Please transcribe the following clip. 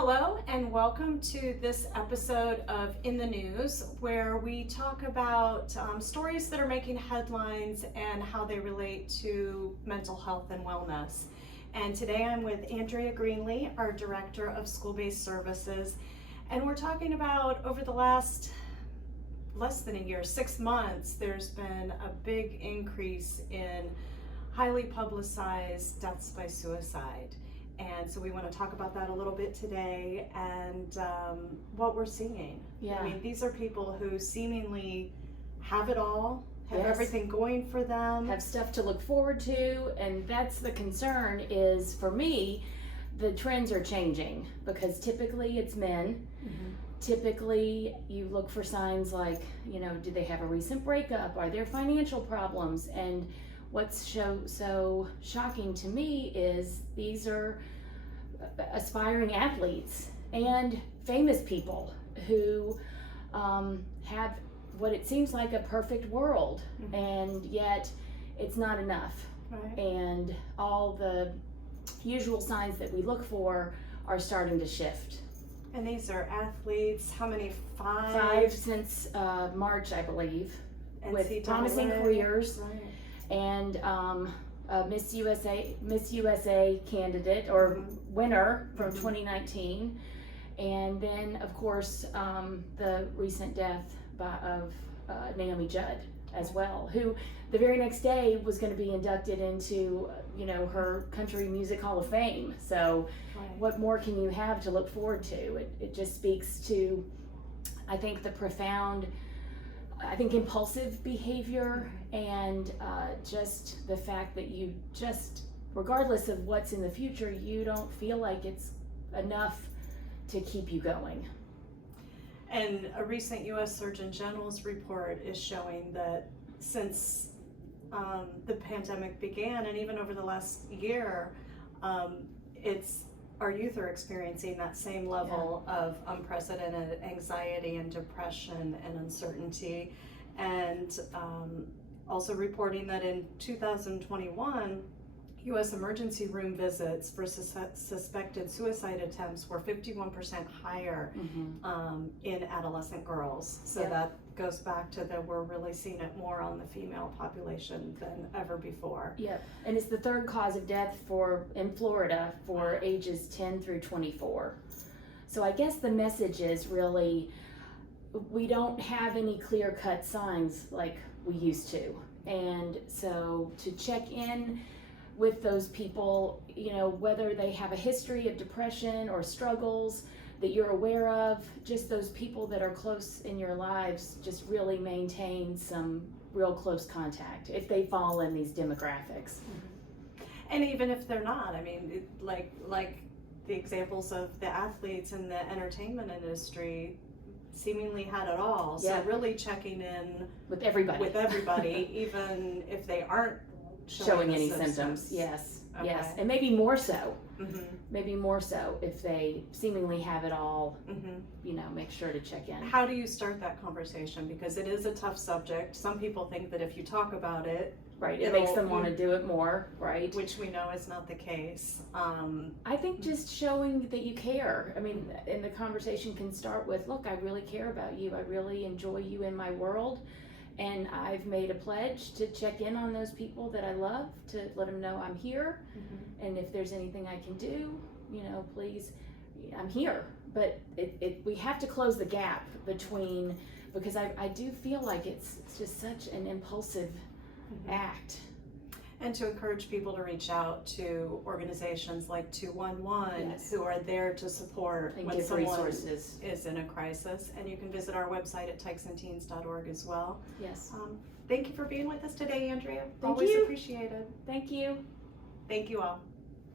Hello and welcome to this episode of In the News, where we talk about stories that are making headlines and how they relate to mental health and wellness. And today I'm with Andrea Greenlee, our Director of School-Based Services, and we're talking about over the last less than a year, 6 months, there's been a big increase in highly publicized deaths by suicide. And so we want to talk about that a little bit today and what we're seeing. Yeah. I mean, these are people who seemingly have it all, have Yes. everything going for them. Have stuff to look forward to, and that's the concern is, for me, the trends are changing because typically it's men. Mhm. Typically you look for signs like, do they have a recent breakup? Are there financial problems? And what's so shocking to me is these are aspiring athletes and famous people who have what it seems like a perfect world, Mhm. and yet it's not enough. Right. And all the usual signs that we look for are starting to shift. And these are athletes, how many? Five since March, I believe, with NCAA. promising careers. Right. And a Miss USA candidate or Mhm. winner from Mhm. 2019, and then of course the recent death of Noemi Judd as well, who the very next day was going to be inducted into her country music hall of fame. So Right. what more can you have to look forward to? It just speaks to, I think, the profound, impulsive behavior, and just the fact that you just, regardless of what's in the future, you don't feel like it's enough to keep you going. And a recent U.S. Surgeon General's report is showing that since the pandemic began, and even over the last year, our youth are experiencing that same level of unprecedented anxiety and depression and uncertainty. And also reporting that in 2021, U.S. emergency room visits for suspected suicide attempts were 51% higher in adolescent girls. So Yeah. that goes back to that we're really seeing it more on the female population than ever before. Yep, and it's the third cause of death in Florida for ages 10 through 24. So I guess the message is really, we don't have any clear-cut signs like we used to. And so to check in with those people, whether they have a history of depression or struggles that you're aware of, just those people that are close in your lives, just really maintain some real close contact if they fall in these demographics. And even if they're not, I mean, like the examples of the athletes in the entertainment industry seemingly had it all. Yeah. So really checking in With everybody. even if they aren't showing the any symptoms. Yes. Okay. Yes, and maybe more so. Mm-hmm. Maybe more so if they seemingly have it all. Mm-hmm. Make sure to check in. How do you start that conversation? Because it is a tough subject. Some people think that if you talk about it, Right, it makes them want to do it more, right? Which we know is not the case. I think just showing that you care. I mean, and the conversation can start with, look, I really care about you. I really enjoy you in my world. And I've made a pledge to check in on those people that I love, to let them know I'm here. Mm-hmm. And if there's anything I can do, please, I'm here. But we have to close the gap between, because I do feel like it's just such an impulsive act. And to encourage people to reach out to organizations like 211, Yes. who are there to support And when give someone resources. is in a crisis. And you can visit our website at tykesandteens.org as well. Yes. Thank you for being with us today, Andrea. Thank Always you. appreciated. Thank you. Thank you all.